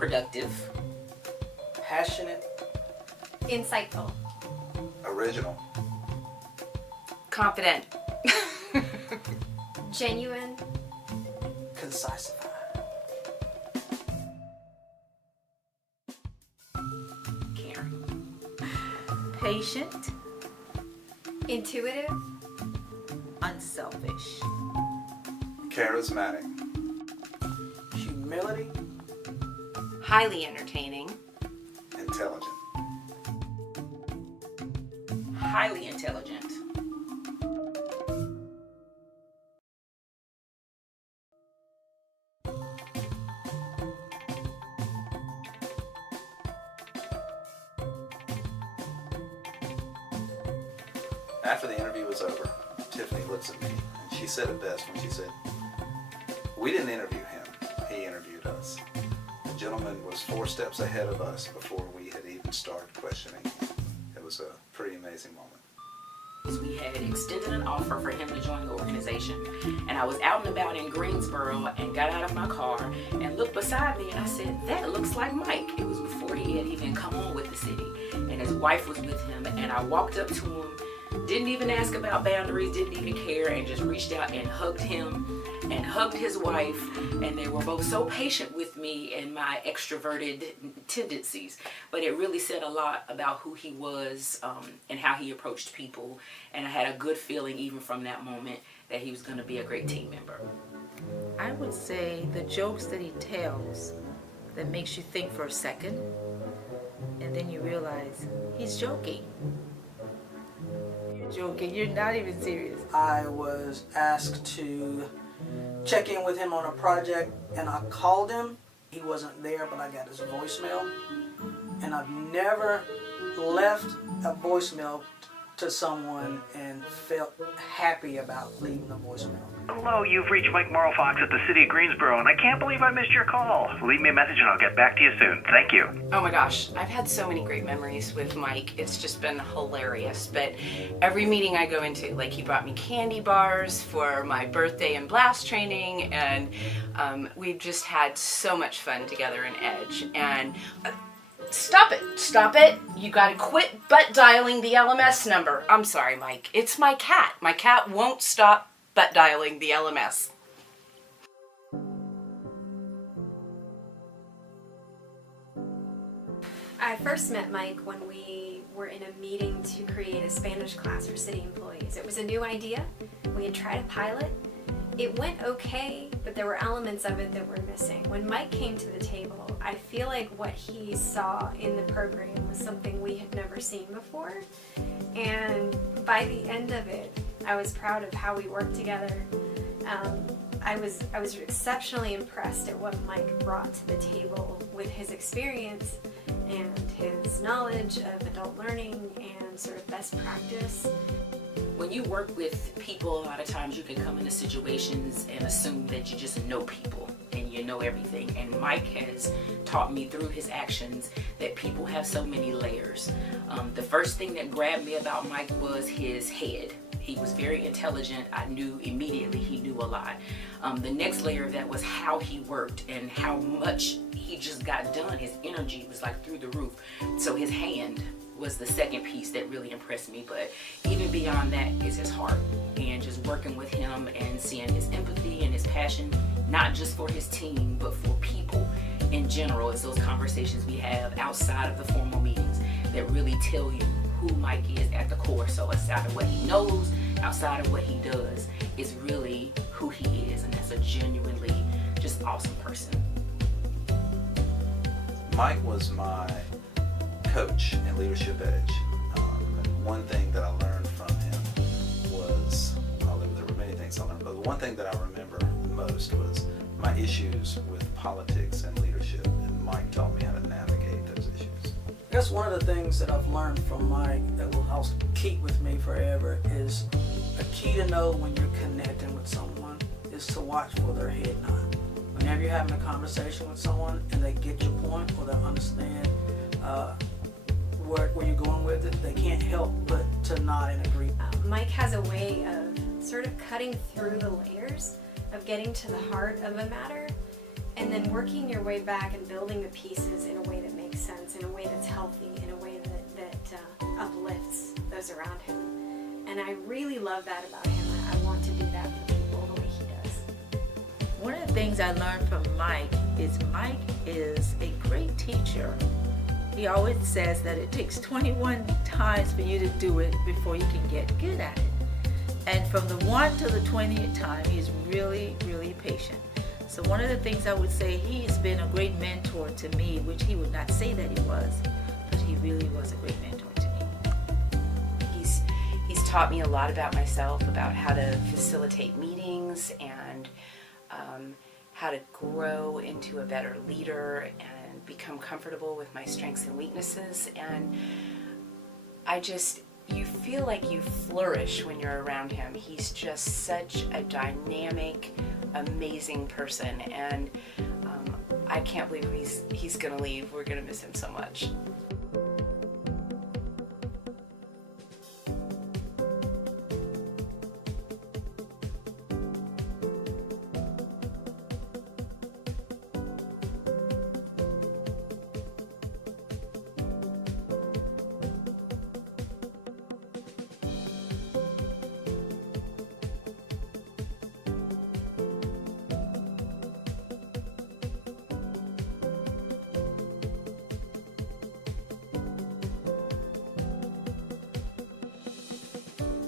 Productive. Passionate. Insightful. Original. Confident. Genuine. Concise. Caring. Patient. Intuitive. Unselfish. Charismatic. Humility. Highly entertaining. Intelligent. Highly intelligent. After the interview was over, Tiffany looks at me and she said it best when she said, "We didn't interview him, he interviewed us. The gentleman was 4 steps ahead of us before we had even started questioning him." It was a pretty amazing moment. We had extended an offer for him to join the organization, and I was out and about in Greensboro and got out of my car and looked beside me and I said, "That looks like Mike." It was before he had even come on with the city, and his wife was with him, and I walked up to him, didn't even ask about boundaries, didn't even care, and just reached out and hugged him and hugged his wife, and they were both so patient with me and my extroverted tendencies. But it really said a lot about who he was and how he approached people, and I had a good feeling even from that moment that he was going to be a great team member. I would say the jokes that he tells that makes you think for a second, and then you realize he's joking. You're joking, you're not even serious. I was asked to check in with him on a project, and I called him. He wasn't there, but I got his voicemail. And I've never left a voicemail to someone and felt happy about leaving the voicemail. Hello, you've reached Mike Morrow-Fox at the City of Greensboro, and I can't believe I missed your call. Leave me a message and I'll get back to you soon. Thank you. Oh my gosh, I've had so many great memories with Mike. It's just been hilarious. But every meeting I go into, like he brought me candy bars for my birthday and blast training, and we've just had so much fun together in Edge. And stop it. You gotta quit butt dialing the LMS number. I'm sorry, Mike. It's my cat. My cat won't stop butt dialing the LMS. I first met Mike when we were in a meeting to create a Spanish class for city employees. It was a new idea. We had tried a pilot. It went okay, but there were elements of it that were missing. When Mike came to the table, I feel like what he saw in the program was something we had never seen before. And by the end of it, I was proud of how we worked together. I was exceptionally impressed at what Mike brought to the table with his experience and his knowledge of adult learning and sort of best practice. When you work with people, a lot of times you can come into situations and assume that you just know people and you know everything. And Mike has taught me through his actions that people have so many layers. The first thing that grabbed me about Mike was his head. He was very intelligent. I knew immediately he knew a lot. The next layer of that was how he worked and how much he just got done. His energy was like through the roof. So his hand was the second piece that really impressed me. But even beyond that is his heart, and just working with him and seeing his empathy and his passion, not just for his team, but for people in general. It's those conversations we have outside of the formal meetings that really tell you who Mike is at the core. So outside of what he knows, outside of what he does, it's really who he is, and that's a genuinely just awesome person. Mike was my coach in Leadership Edge. And one thing that I learned from him was, although there were many things I learned, but the one thing that I remember most was my issues with politics and leadership, and Mike taught me how to navigate those issues. I guess one of the things that I've learned from Mike that will also keep with me forever is a key to know when you're connecting with someone is to watch for their head nod. Whenever you're having a conversation with someone and they get your point or they understand where you're going with it, they can't help but to nod and agree. Mike has a way of sort of cutting through the layers of getting to the heart of a matter and then working your way back and building the pieces in a way that makes sense, in a way that's healthy, in a way that uplifts those around him. And I really love that about him. I want to do that for people the way he does. One of the things I learned from Mike is a great teacher. He always says that it takes 21 times for you to do it before you can get good at it. And from the 1 to the 20th time, he's really, really patient. So one of the things I would say, he's been a great mentor to me, which he would not say that he was, but he really was a great mentor to me. He's taught me a lot about myself, about how to facilitate meetings and how to grow into a better leader and become comfortable with my strengths and weaknesses. And you feel like you flourish when you're around him. He's just such a dynamic, amazing person, and I can't believe he's gonna leave. We're gonna miss him so much.